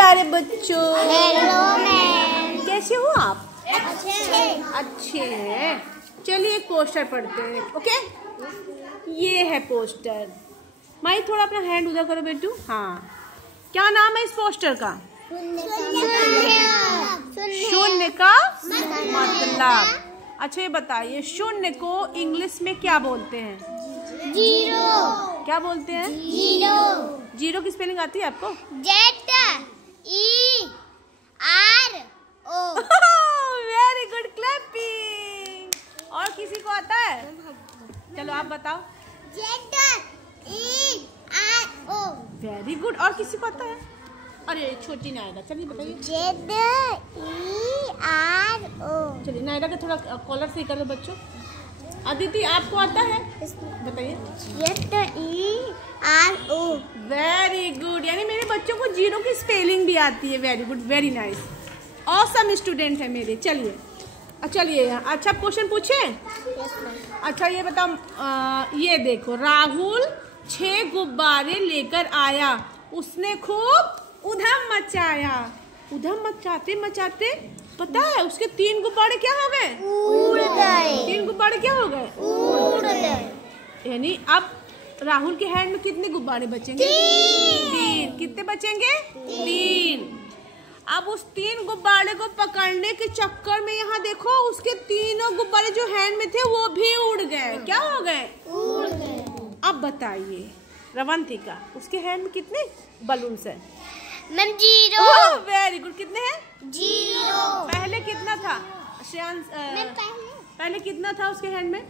प्यारे बच्चों। Hello ma'am. कैसे हो आप? अच्छे हैं। चलिए एक पोस्टर पढ़ते हैं। ओके, ये है पोस्टर। माई थोड़ा अपना हैंड उधर करो बेटू। हाँ, क्या नाम है इस पोस्टर का? शून्य का मतलब। अच्छा ये बताइए, शून्य को इंग्लिश में क्या बोलते हैं? जीरो। क्या बोलते हैं? जीरो। जीरो की स्पेलिंग आती है आपको? ZERO। Very good, clapping. और किसी को आता है? चलो आप बताओ। ZERO। Very good. और किसी को आता है? अरे छोटी नायरा, चलिए बताइए। ZERO। चलिए नायरा का थोड़ा कॉलर सही कर दो बच्चों। अदिति आपको आता है? बताइए। ZERO। वेरी गुड, यानी मेरे बच्चों को जीरो की स्पेलिंग भी आती है। Very good, very nice, awesome student है मेरे। चलिए अच्छा क्वेश्चन पूछे। अच्छा ये बताओ, ये देखो, राहुल 6 गुब्बारे लेकर आया, उसने खूब उधम मचाया। उधम मचाते मचाते पता है उसके 3 गुब्बारे क्या हो गए? उड़ गए। 3 गुब्बारे क्या हो गए? उड़ गए। यानी अब राहुल के हैंड में कितने गुब्बारे बचेंगे? 3। कितने बचेंगे? 3। अब उस 3 गुब्बारे को पकड़ने के चक्कर में यहाँ देखो, उसके तीनों गुब्बारे जो हैंड में थे वो भी उड़ गए। क्या हो गए? उड़ गए। अब बताइए रवंतिका, उसके हैंड में कितने बलून्स हैं? Ma'am zero. Very good. कितने हैं? जीरो। पहले कितना था श्रेयांश? पहले कितना था उसके हैंड में?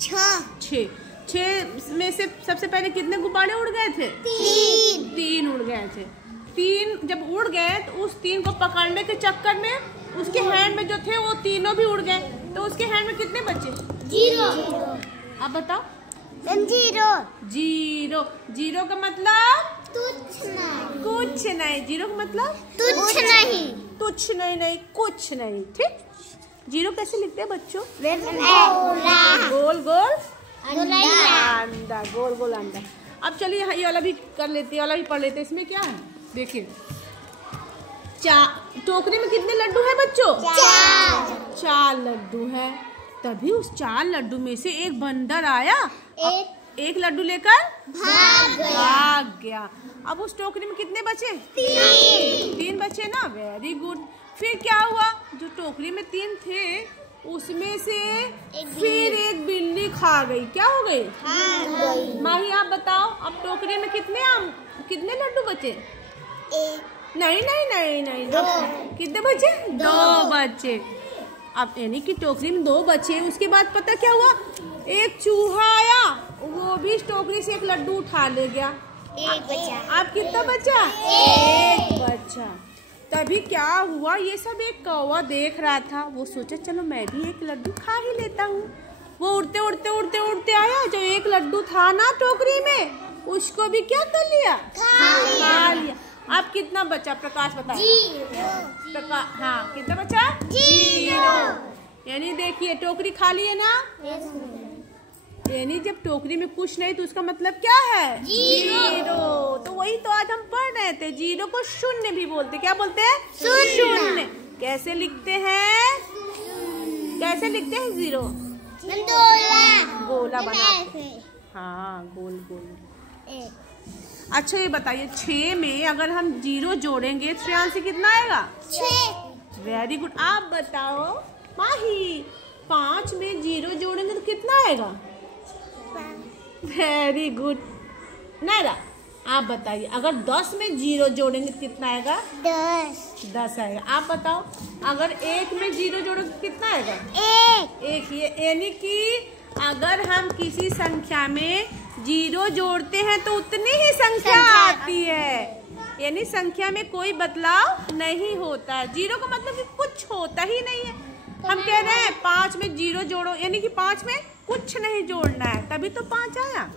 6 में से सबसे पहले कितने गुब्बारे उड़ गए थे? 3 उड़ गए थे। 3 जब उड़ गए तो उस 3 को पकड़ने के चक्कर में उसके हैंड में जो थे वो तीनों भी उड़ गए। तो उसके हैंड में कितने बचे? जीरो। अब बताओ। जीरो। जीरो। जीरो का मतलब तुच्छ नहीं। कुछ नहीं। जीरो का मतलब तुच्छ नहीं। तुच्छ नहीं, नहीं कुछ नहीं। ठीक, जीरो कैसे लिखते हैं बच्चों? गोल गोल अंडा। गोल गोल अंडा। अब चलिए ये वाला भी कर लेते हैं, वाला भी पढ़ लेते हैं। इसमें क्या है देखिए, टोकरी में कितने लड्डू हैं बच्चों? 4 लड्डू है। तभी उस 4 लड्डू में से एक बंदर आया, एक लड्डू लेकर भाग गया। अब उस टोकरी में कितने बचे? 3 बचे ना। Very good. फिर क्या हुआ? जो टोकरी में 3 थे उसमें से फिर एक बिल्ली खा गई। क्या हो गई? माही आप बताओ, अब टोकरी में कितने लड्डू बचे? नहीं, कितने बचे? 2 बचे। अब यानी कि टोकरी में 2 बचे। उसके बाद पता क्या हुआ? एक चूहा आया, वो भी इस टोकरी से एक लड्डू उठा ले गया। एक बचा। अब कितना बचा? 1 बचा। तभी क्या हुआ, ये सब एक कौवा देख रहा था। वो सोचा चलो मैं भी एक लड्डू खा ही लेता हूँ। वो उड़ते आया, जो एक लड्डू था ना टोकरी में, उसको भी क्या कर लिया? खा लिया। अब कितना बचा प्रकाश बताइए? हाँ, कितना बचा? 0। यानी देखिए टोकरी खाली है ना। यानी जब टोकरी में कुछ नहीं तो उसका मतलब क्या है? जीरो। तो वही तो आज हम पढ़ रहे थे, जीरो को शून्य भी बोलते। क्या बोलते हैं? शून्य। कैसे लिखते हैं? जीरो? गोला बनाते। हाँ, गोल गोल। अच्छा ये बताइए, 6 में अगर हम 0 जोड़ेंगे तो श्रेयांश से कितना आएगा? 6। Very good. आप बताओ माही, 5 में 0 जोड़ेंगे तो कितना आएगा? Very good. नायरा आप बताइए, अगर 10 में 0 जोड़ेंगे तो कितना आएगा? 10 आएगा। आप बताओ, अगर 1 में 0 जोड़ेंगे तो कितना आएगा? 1। यानी कि अगर हम किसी संख्या में 0 जोड़ते हैं तो उतनी ही संख्या आती है। यानी संख्या में कोई बदलाव नहीं होता। 0 का मतलब कि कुछ होता ही नहीं है। हम कह रहे हैं 5 में 0 जोड़ो, यानी कि 5 में कुछ नहीं जोड़ना है, तभी तो 5 आया।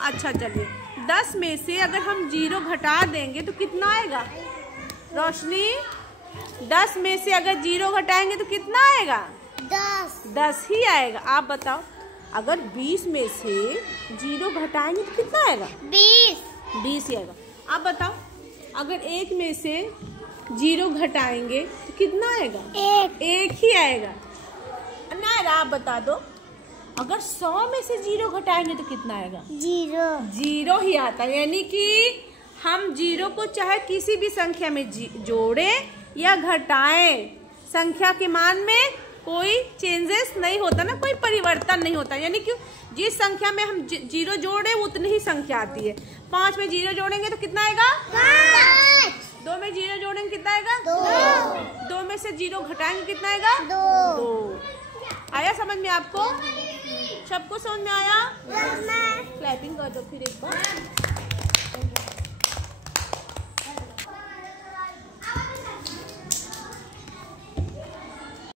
अच्छा चलिए, 10 में से अगर हम 0 घटा देंगे तो कितना आएगा? रोशनी, 10 में से अगर 0 घटाएंगे तो कितना आएगा? 10 ही आएगा। आप बताओ, अगर 20 में से 0 घटाएंगे तो कितना आएगा? 20 ही आएगा। आप बताओ, अगर 1 में से जीरो घटाएंगे तो कितना आएगा? एक ही आएगा। नायरा आप बता दो, अगर 100 में से जीरो घटाएंगे तो कितना आएगा? जीरो ही आता है। यानी कि हम जीरो को चाहे किसी भी संख्या में जोड़ें या घटाएं, संख्या के मान में कोई चेंजेस नहीं होता ना, कोई परिवर्तन नहीं होता। यानी कि जिस संख्या में हम जीरो जोड़े उतनी ही संख्या आती है। 5 में जीरो जोड़ेंगे तो कितना आएगा? 5। 2 में जीरो जोड़ेंगे कितना आएगा? 2। 2 में से जीरो घटाएंगे कितना आएगा? 2। आया समझ में आपको? सबको समझ में आया? क्लैपिंग कर दो फिर एक बार।